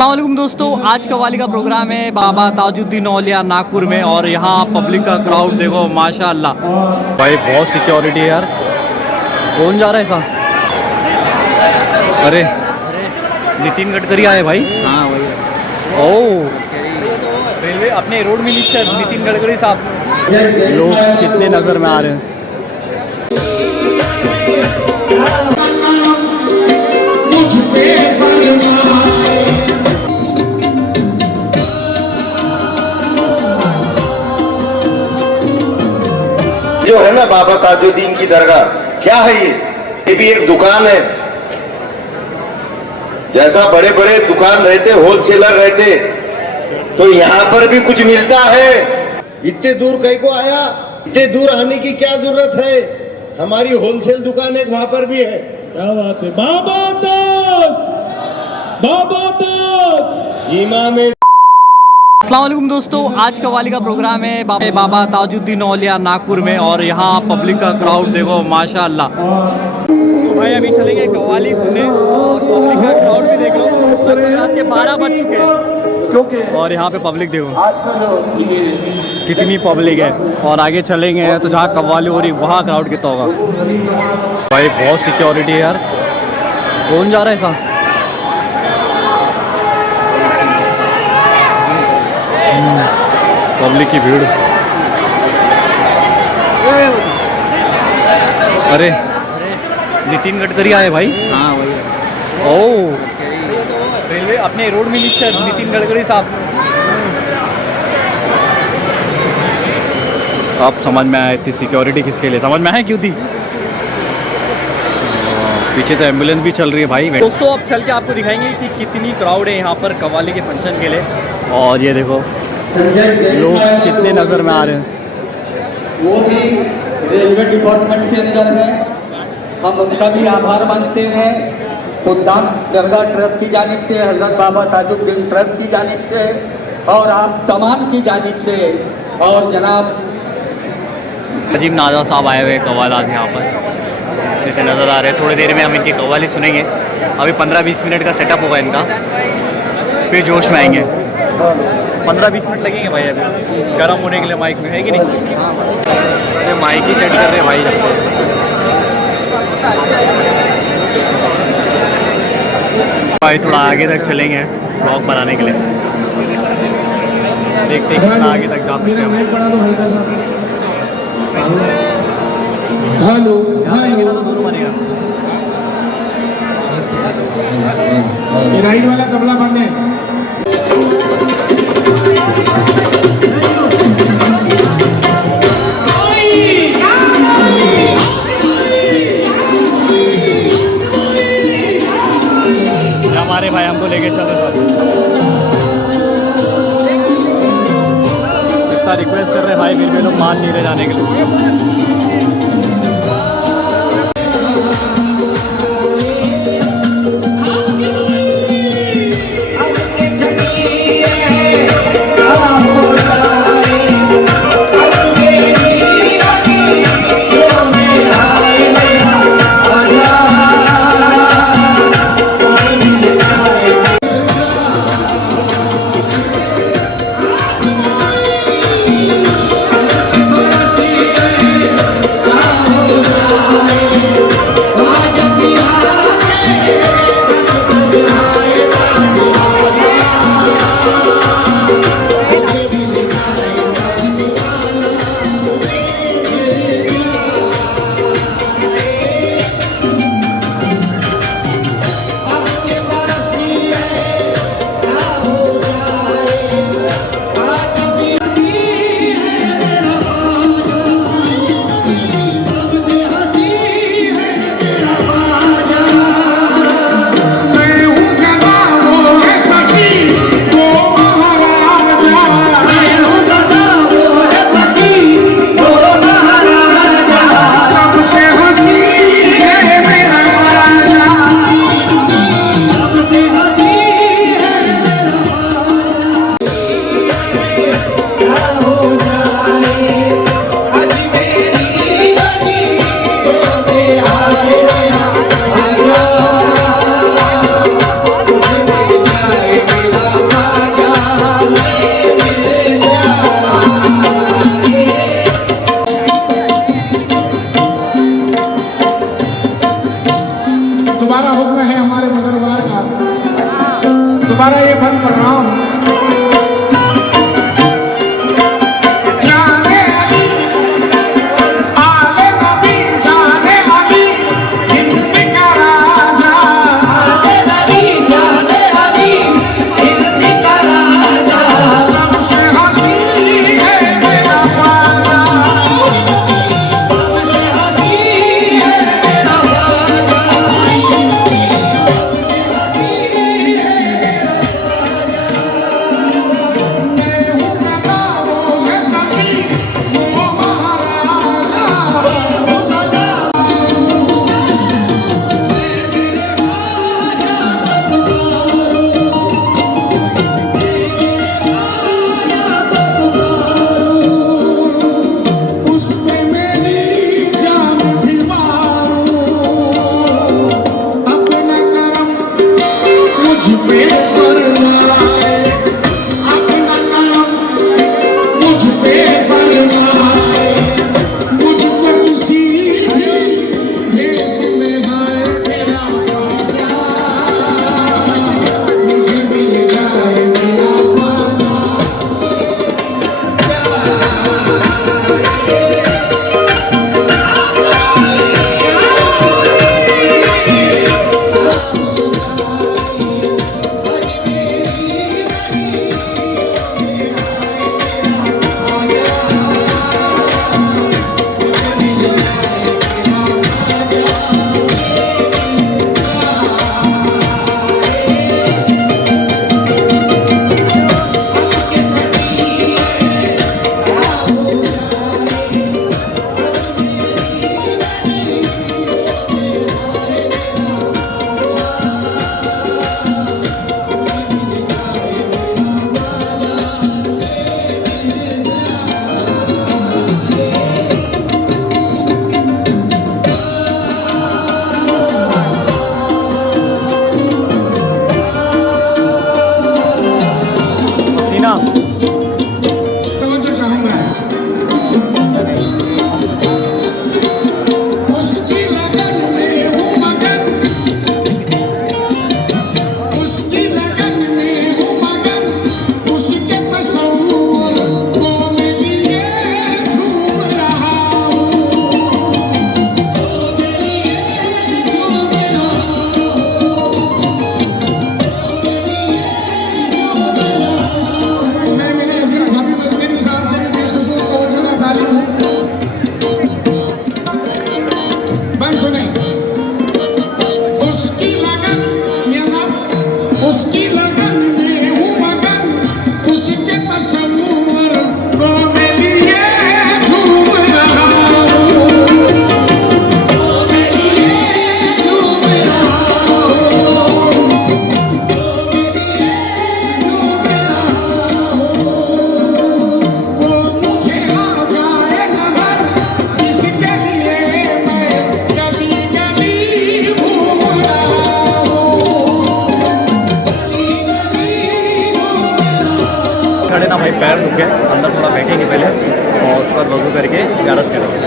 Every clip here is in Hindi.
अस्सलाम वालेकुम दोस्तों, आज कव्वाली का प्रोग्राम है बाबा ताजुद्दीन औलिया नागपुर में। और यहाँ पब्लिक का क्राउड देखो माशाअल्लाह भाई, बहुत सिक्योरिटी है यार। कौन जा रहा है ऐसा? अरे नितिन गडकरी आए भाई। हाँ भाई। ओह, रेलवे अपने रोड मिनिस्टर नितिन गडकरी साहब। लोग कितने नज़र में आ रहे हैं। जो है ना बाबा ताजुद्दीन की दरगाह, क्या है ये भी एक दुकान है। जैसा बड़े बड़े दुकान रहते, होलसेलर रहते, तो यहाँ पर भी कुछ मिलता है। इतने दूर कहीं को आया, इतने दूर आने की क्या जरूरत है? हमारी होलसेल दुकान एक वहां पर भी है। क्या बात है। बाबा इमाम। अस्सलाम वालेकुम दोस्तों, आज कव्वाली का प्रोग्राम है बाबा ताजुद्दीन औलिया नागपुर में। और यहाँ पब्लिक का क्राउड देखो माशाअल्लाह। तो भाई अभी चलेंगे कव्वाली सुनने, और पब्लिक का क्राउड भी देख लो। लगभग रात के 12 बज चुके हैं और यहाँ पे पब्लिक देखो कितनी पब्लिक है। और आगे चलेंगे तो जहाँ कव्वाली हो रही वहाँ क्राउड कितना होगा। भाई बहुत सिक्योरिटी है यार। कौन जा रहा है ऐसा? पब्लिक की भीड़। अरे नितिन गडकरी आए भाई। हाँ भाई। ओह, रेलवे अपने रोड मिनिस्टर नितिन गडकरी साहब। अब समझ में आया इतनी सिक्योरिटी किसके लिए, समझ में आया क्यों थी। पीछे तो एम्बुलेंस भी चल रही है भाई। दोस्तों अब चल के आपको दिखाएंगे कि कितनी क्राउड है यहाँ पर कव्वाली के फंक्शन के लिए। और ये देखो लोग कितने नज़र में आ रहे हैं। वो भी रेलवे डिपार्टमेंट के अंदर है। हम उनका भी आभार मानते हैं। खुदाम दरगाह ट्रस्ट की जानिब से, हज़रत बाबा ताजुद्दीन ट्रस्ट की जानिब से, और आप तमाम की जानिब से। और जनाब अजीब नाजा साहब आए हुए कव्वालाज यहाँ पर जैसे नज़र आ रहे हैं। थोड़ी देर में हम इनकी कव्वाली सुनेंगे। अभी 15-20 मिनट का सेटअप होगा इनका, फिर जोश में आएंगे। 15-20 मिनट लगेंगे भाई अभी गर्म होने के लिए माइक में, है कि नहीं? हाँ, माइक ही सेट कर रहे हैं भाई जब से। भाई थोड़ा आगे तक चलेंगे ब्लॉग बनाने के लिए। देखते हैं कितना आगे तक जा सकते हैं। हेलो तो दोनों बनेगा। ये राइट वाला तबला बंद है। हमारे भाई हमको लेके चलो सर। इतना रिक्वेस्ट कर रहे भाई, फिर भी लोग मान नहीं रहे जाने के लिए। दोबारा ये बंद कर रहा हूँ। जाने अली, आले नबी, जाने अली, हिंद का राजा। आले नबी, जाने अली, हिंद का राजा। सबसे हसीन है मेरा ख्वाजा। सबसे हसीन है मेरा ख्वाजा। सीना तवज्जो चाहूंगा। उसकी लगन में हूँ मगन, उसकी लगन में हूँ मगन, उसके तस्वुर को मैं लिए झूम रहा हूँ। मैं मेरे अजीज हबीब अजमेरी साहब से भी बेखुसूस तवज्जो का तालिब हूँ। बंद सुने। उसकी लगन, मियां साहब, उसकी लगन में हूँ मगन, उसके तस्वुर को मैं लिए झूम रहा हूँ। मैं लिए झूम रहा हूँ। वो मुझे आ जाए नजर, जिसके लिए मैं गली गली घूम रहा हूँ। खड़े ना भाई, पैर रुके, अंदर थोड़ा बैठेंगे पहले और उस पर वजू करके ज़ियारत करेंगे।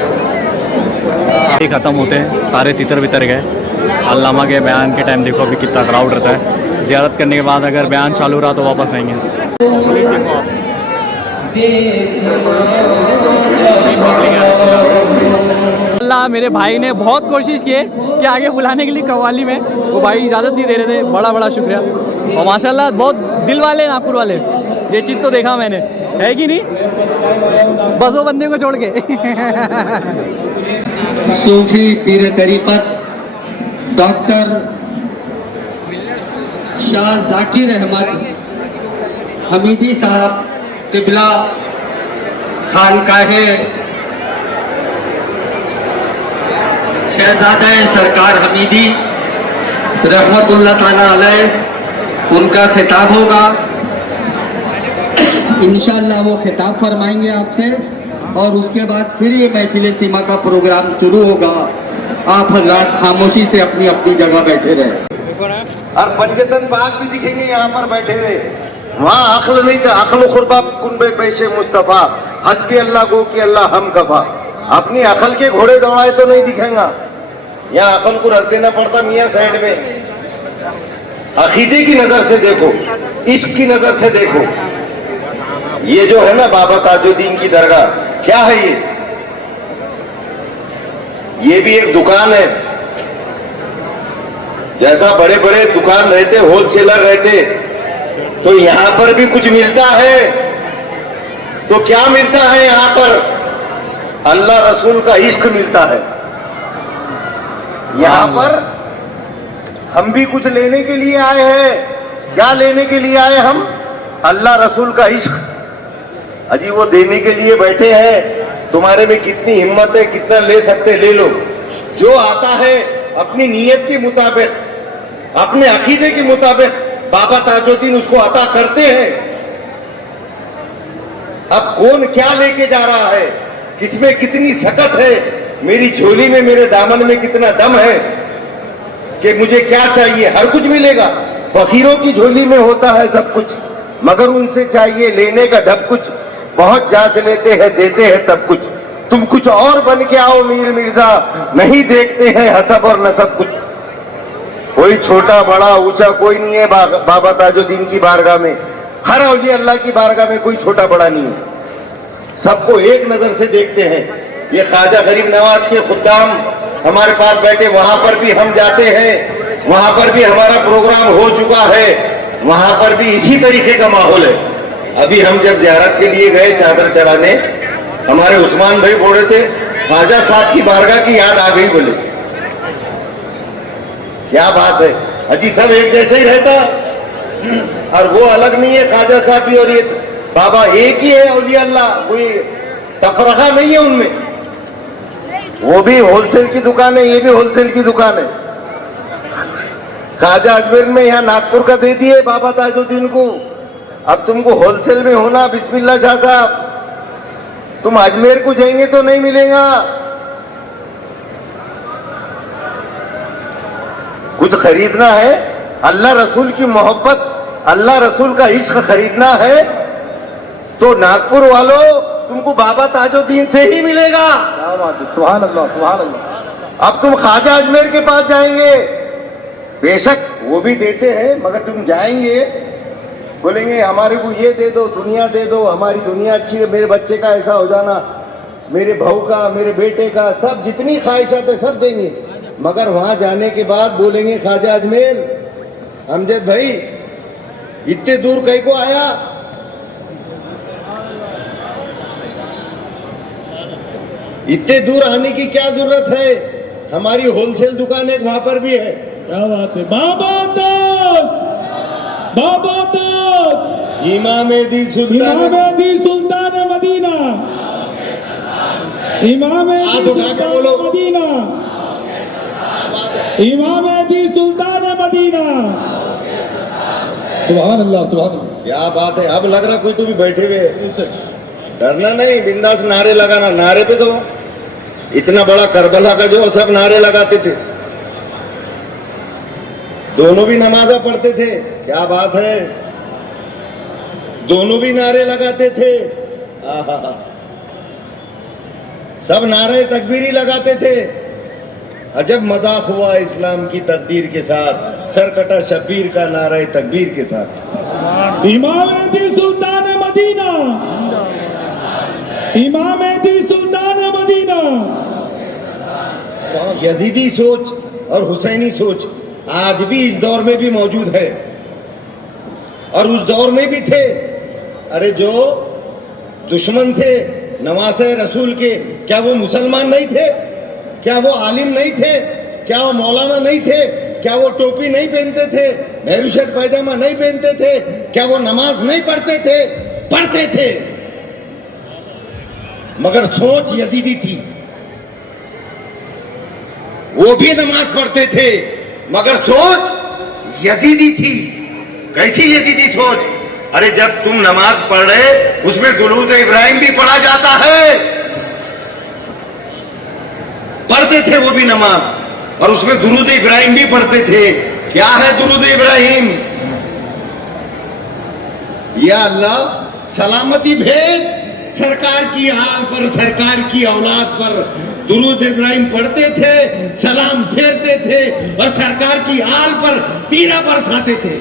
ये ख़त्म होते हैं, सारे तितर बितर गए। अल्लामा के बयान के टाइम देखो अभी कितना क्राउड रहता है। ज़ियारत करने के बाद अगर बयान चालू रहा तो वापस आएंगे। अल्लाह, मेरे भाई ने बहुत कोशिश की कि आगे बुलाने के लिए कव्वाली में, वो भाई इजाज़त नहीं दे रहे थे। बड़ा बड़ा शुक्रिया। और माशाल्लाह बहुत दिल वाले नागपुर वाले, ये चीज़ तो देखा मैंने, है कि नहीं? बस वो बंदे को छोड़ के। सूफी पीर तरीक़त डॉक्टर शाह जाकिर अहमद हमीदी साहब तिबला खानकाहे शहजादा सरकार हमीदी रहमतुल्लाह ताला अलैह, उनका खिताब होगा। इंशाअल्लाह वो खिताब फरमाएंगे आपसे और उसके बाद फिर ये महफिल सीमा का प्रोग्राम शुरू होगा। आप हजरात खामोशी से अपनी अपनी जगह बैठे रहें। और पंजतन बाग भी दिखेंगे यहाँ पर बैठे हुए। वहाँ अक्ल नहीं चाहिए, अक्ल खुरबाब कुनबे पेशे मुस्तफ़ा, हस्बी अल्लाह गो कि अल्लाह हम कफा। अपनी अकल के घोड़े दौड़ाए तो नहीं दिखेगा, यहाँ अकल को रख देना पड़ता मियाँ साइड में। अकीदे की नजर से देखो, इश्क की नजर से देखो। ये जो है ना बाबा ताजुद्दीन की दरगाह, क्या है ये भी एक दुकान है। जैसा बड़े बड़े दुकान रहते, होलसेलर रहते, तो यहां पर भी कुछ मिलता है। तो क्या मिलता है यहां पर? अल्लाह रसूल का इश्क मिलता है। यहां पर हम भी कुछ लेने के लिए आए हैं। क्या लेने के लिए आए हम? अल्लाह रसूल का इश्क। अजी वो देने के लिए बैठे हैं। तुम्हारे में कितनी हिम्मत है, कितना ले सकते ले लो। जो आता है अपनी नीयत के मुताबिक, अपने अकीदे के मुताबिक बाबा ताजुद्दीन उसको अता करते हैं। अब कौन क्या लेके जा रहा है, किसमें कितनी सकत है, मेरी झोली में, मेरे दामन में कितना दम है कि मुझे क्या चाहिए, हर कुछ मिलेगा। फकीरों की झोली में होता है सब कुछ, मगर उनसे चाहिए लेने का ढब कुछ। बहुत जांच लेते हैं, देते हैं तब कुछ। तुम कुछ और बन के आओ मीर मिर्जा, नहीं देखते हैं हसब और नसब कुछ। कोई छोटा बड़ा ऊंचा कोई नहीं है बाबा ताजुद्दीन की बारगाह में। हर औलिया अल्लाह की बारगाह में कोई छोटा बड़ा नहीं है। सबको एक नजर से देखते हैं। ये ख्वाजा गरीब नवाज के खुद्दाम हमारे पास बैठे, वहां पर भी हम जाते हैं, वहां पर भी हमारा प्रोग्राम हो चुका है, वहां पर भी इसी तरीके का माहौल है। अभी हम जब ज़ियारत के लिए गए चादर चढ़ाने, हमारे उस्मान भाई बोले थे ख्वाजा साहब की बारगाह की याद आ गई। बोले क्या बात है अजी, सब एक जैसे ही रहता और वो अलग नहीं है। ख्वाजा साहब भी और ये बाबा एक ही है औलिया अल्लाह, कोई तफरका नहीं है उनमें। वो भी होलसेल की दुकान है, ये भी होलसेल की दुकान है। ख्वाजा अजमेर में यहाँ नागपुर का दे दिए बाबा ताजुद्दीन को। अब तुमको होलसेल में होना, बिस्मिल्लाह शाह साहब, तुम अजमेर को जाएंगे तो नहीं मिलेगा। कुछ खरीदना है, अल्लाह रसूल की मोहब्बत, अल्लाह रसूल का इश्क खरीदना है तो नागपुर वालों तुमको बाबा ताजुद्दीन से ही मिलेगा। क्या बात है, सुभान अल्लाह, सुभान अल्लाह। अब तुम ख्वाजा अजमेर के पास जाएंगे, बेशक वो भी देते हैं, मगर तुम जाएंगे बोलेंगे हमारे को ये दे दो, दुनिया दे दो, हमारी दुनिया अच्छी है, मेरे बच्चे का ऐसा हो जाना, मेरे बहू का, मेरे बेटे का, सब जितनी ख्वाहिशात है सब देंगे। मगर वहां जाने के बाद बोलेंगे ख्वाजा अजमेर, अमजद भाई इतने दूर कहीं को आया? इतने दूर आने की क्या जरूरत है? हमारी होलसेल दुकान एक वहां पर भी है। क्या बात है, बाबा ताज, बाबा ताज, इमाम दी सुल्तान, इमाम दी सुल्तान मदीना, इमाम दी सुल्तान मदीना, इमाम दी सुल्तान मदीना। सुभान अल्लाह, सुभान अल्लाह। क्या बात है। अब लग रहा कोई तो भी बैठे हुए, डरना नहीं, बिंदास नारे लगाना। नारे पे तो इतना बड़ा करबला का जो सब नारे लगाते थे, दोनों भी नमाजा पढ़ते थे। क्या बात है, दोनों भी नारे लगाते थे। सब नारे तकबीरी लगाते थे। अजब मजाक हुआ इस्लाम की तकदीर के साथ, सरकटा शब्बीर का नारे तकबीर के साथ। इमाम दी सुल्तान मदीना, इमाम दी सुल्तान मदीना। यजीदी सोच और हुसैनी सोच आज भी इस दौर में भी मौजूद है और उस दौर में भी थे। अरे जो दुश्मन थे नवासे रसूल के, क्या वो मुसलमान नहीं थे? क्या वो आलिम नहीं थे? क्या वो मौलाना नहीं थे? क्या वो टोपी नहीं पहनते थे, नेहरू शर्ट पैजामा नहीं पहनते थे? क्या वो नमाज नहीं पढ़ते थे? पढ़ते थे, मगर सोच यजीदी थी। वो भी नमाज पढ़ते थे मगर सोच यजीदी थी। कैसी यजीदी सोच? अरे जब तुम नमाज पढ़ रहे उसमें दुरूद इब्राहिम भी पढ़ा जाता है। पढ़ते थे वो भी नमाज और उसमें दुरूद इब्राहिम भी पढ़ते थे। क्या है दुरूद इब्राहिम? या अल्लाह सलामती भेज सरकार की हाल पर, सरकार की औलाद पर। दुरूद इब्राहिम पढ़ते थे, सलाम फेरते थे और सरकार की हाल पर तीरा बरसाते थे।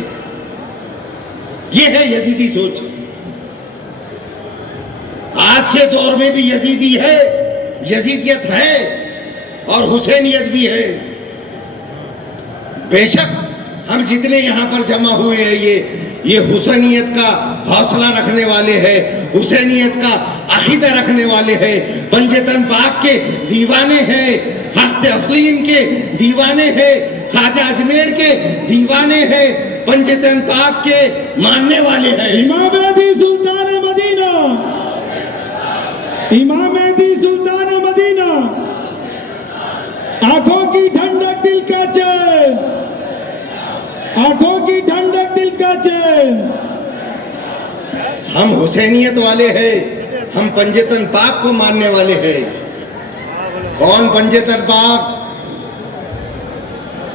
ये है यजीदी सोच। आज के दौर में भी यजीदी है, यजीदियत है और हुसैनियत भी है। बेशक हम जितने यहां पर जमा हुए हैं ये हुसैनियत का हौसला रखने वाले हैं, हुसैनियत का अकीदा रखने वाले हैं, पंजतन पाक के दीवाने हैं, हफ्ते अफलीम के दीवाने हैं, ख्वाजा अजमेर के दीवाने हैं, पंजतन पाक के मानने वाले हैं। इमाम मेहदी सुल्तान मदीना, इमाम मेहदी सुल्तान मदीना, आंखों की ठंडक दिल का चैन, आंखों की ठंडक दिल का चैन। हम हुसैनियत वाले हैं, हम पंजतन पाक को मानने वाले हैं। कौन पंजतन पाक?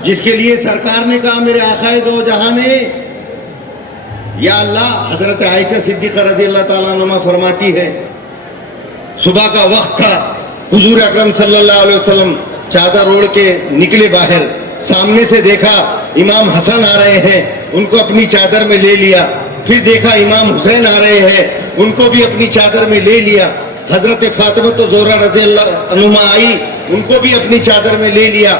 जिसके लिए सरकार ने कहा मेरे आकाए दो जहां ने, या अल्लाह, हजरत आयशा सिद्दीक़ा रज़ी अल्लाह ताला अन्हा फरमाती है, सुबह का वक्त था, हुजूर अकरम सल्लल्लाहु अलैहि वसल्लम चादर ओढ़ के निकले बाहर, सामने से देखा इमाम हसन आ रहे हैं, उनको अपनी चादर में ले लिया। फिर देखा इमाम हुसैन आ रहे हैं, उनको भी अपनी चादर में ले लिया। हजरत फातिमा तो ज़ोहरा रज़ी अल्लाह अन्हुमा आई, उनको भी अपनी चादर में ले लिया।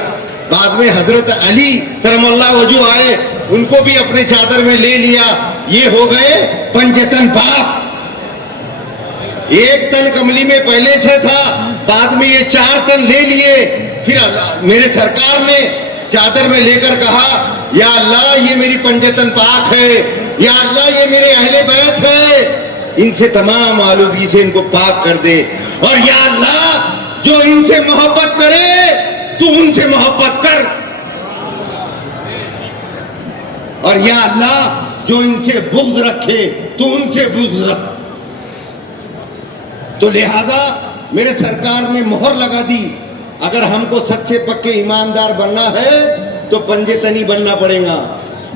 बाद में हजरत अली करमल्लाह वजू आए, उनको भी अपने चादर में ले लिया। ये हो गए पंजतन पाक। एक तन कमली में पहले से था, बाद में ये 4 तन ले लिए। फिर मेरे सरकार ने चादर में लेकर कहा, या अल्लाह ये मेरी पंजतन पाक है, या अल्लाह ये मेरे अहले बैत है, इनसे तमाम आलूदगी से इनको पाक कर दे। और या अल्लाह जो इनसे मोहब्बत करे तू उनसे मोहब्बत कर, और या अल्लाह जो इनसे बुग़्ज़ रखे तू उनसे बुग़्ज़ रख। तो लिहाजा मेरे सरकार ने मोहर लगा दी, अगर हमको सच्चे पक्के ईमानदार बनना है तो पंजतनी बनना पड़ेगा।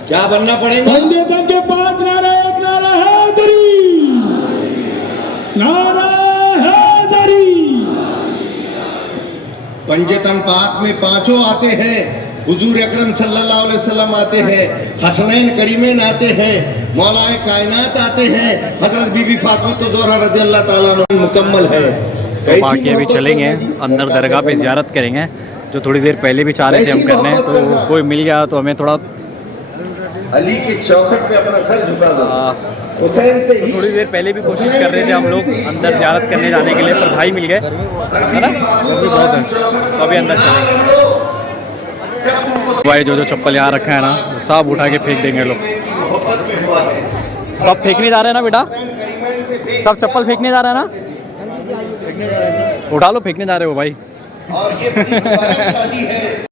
क्या बनना पड़ेगा? पंजतन के 5 नारा, एक नारा हैदरी, नारा हैदरी। पंजतन पाक में 5 आते हैं, हुजूर अकरम सल्लल्लाहु अलैहि वसल्लम आते हैं, हसनैन करीमैन आते हैं, मौलाए कायनात आते हैं, हजरत बीबी फातिमा तो ज़ोहरा रज़ी अल्लाह ताला अन्हा मुकम्मल है। तो बाकी अभी चलेंगे अंदर दरगाह पे ज़ियारत करेंगे, जो थोड़ी देर पहले भी चाह रहे थे हम करने, तो कोई मिल गया तो हमें थोड़ा अली की चौखट पे अपना सर झुका दो। हुसैन से थोड़ी देर पहले भी कोशिश कर रहे थे हम लोग अंदर ज़ियारत करने जाने के लिए, पर भाई मिल गए, है ना, गर्मी बहुत है, तो अभी अंदर चलेंगे। भाई जो चप्पल यहाँ रखा है ना, सब उठा के फेंक देंगे लोग। सब फेंकने जा रहे हैं ना बेटा, सब चप्पल फेंकने जा रहे हैं ना, उठा लो, फेंकने जा रहे हो भाई। और ये बड़ी मुबारक शादी है।